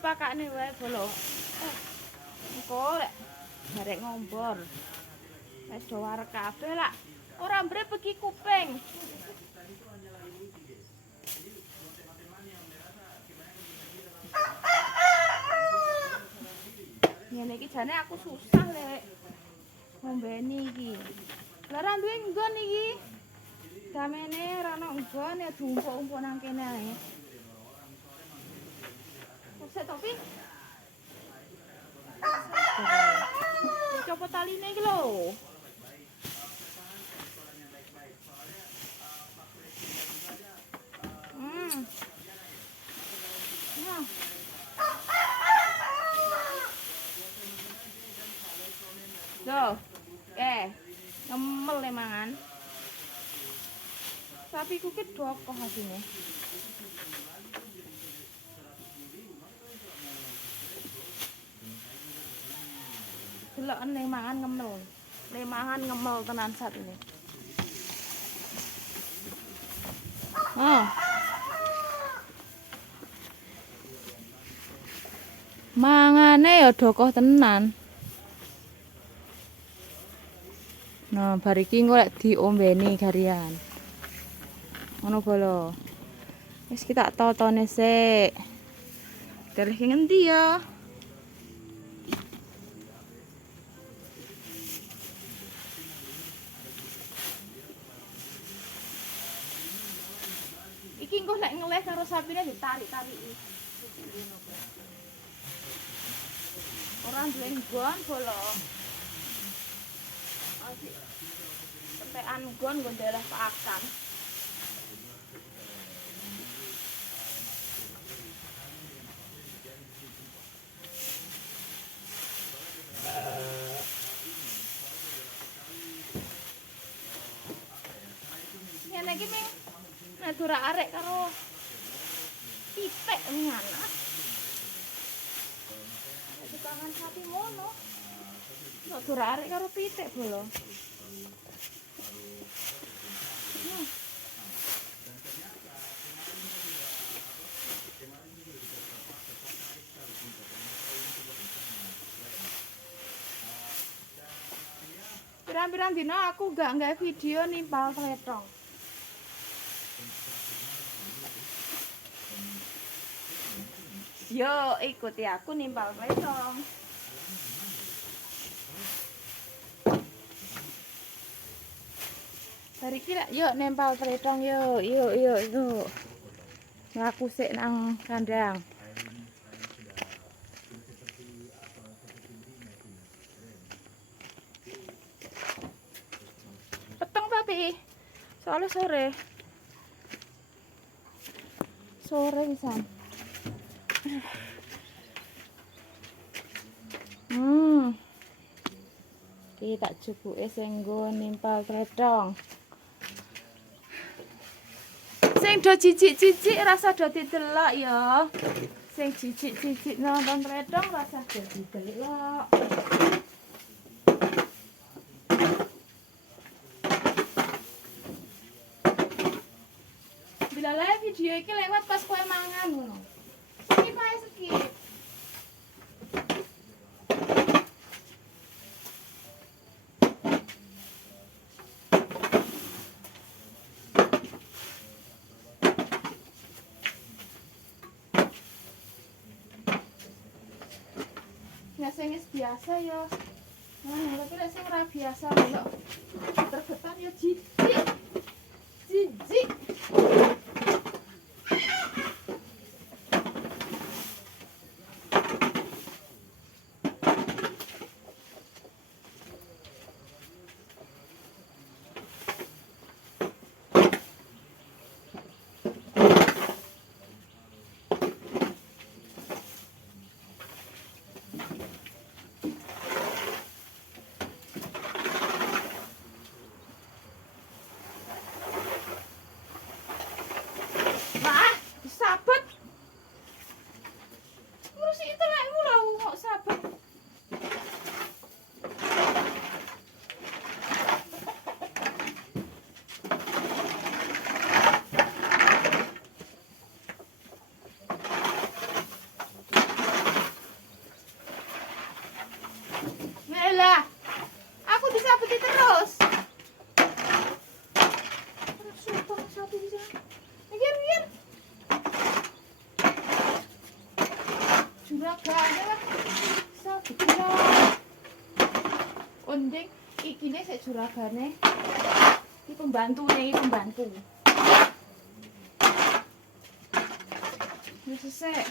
dipakakne wae bolo. Engko lek barek ngombor. Wis do warek kabeh lak. Ora mbre begi kuping. Ngene iki jane aku susah lek ngombeni iki. Lah ra duwe nggon iki. Damene ra ono nggon ya dumpuk-umpuk nang kene ae. Sik topi. Copot taline iki lho. Nah. Loh. Ngemel le mangan. Sapi ku ki dokoh asine. Delok ning mangan ngemel. Le mangan ngemel tenan sat ini. Mangane ya dokoh tenan. Nah, bar iki engko lek diombeni garian. Ngono bolo. Wis kita totone sik. Terus ki ngendi ya? Iki engko lek ngeleh karo sapine ditarik-tariki. Ora duwe nggon bolo. Asik. Tetekan nggon nggo ndeleh pakan. Ngene iki ming nek ora arek karo pitik ngana. Tukangan sapi ngono. Nek ora arek karo pitik bolo. Pirang-pirang dina aku gak nggawe video nimpal tletong. Yo, ikuti aku nimpal tletong. Hari iki lak yuk nempal tletong yuk. Ngaku sik nang kandang. Peteng tapi soalnya sore pisan. Iki tak cukuke sing nggo nimpal tletong. Sing do jijik-jijik rasa do didelok ya. Sing jijik-jijik nonton tletong rasa do didelok. Dilalae video iki lewat pas kowe mangan ngono. Skip ae skip. Nah, sing biasa ya. Nah, tapi lek sing ora biasa lho. Tergetan ya jijik. Jijik. juragane lah. Iso dikira. Ondeng iki nek sik juragane. Iki pembantu. Wis sik.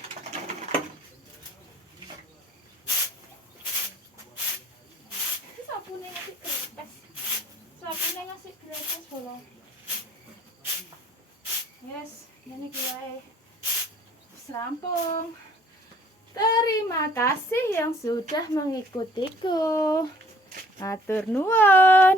Sabune ngasih grepes. Sabune ngasih grepes lho. Yes, ini gue rampung. Terima kasih yang sudah mengikutiku. Matur nuwun.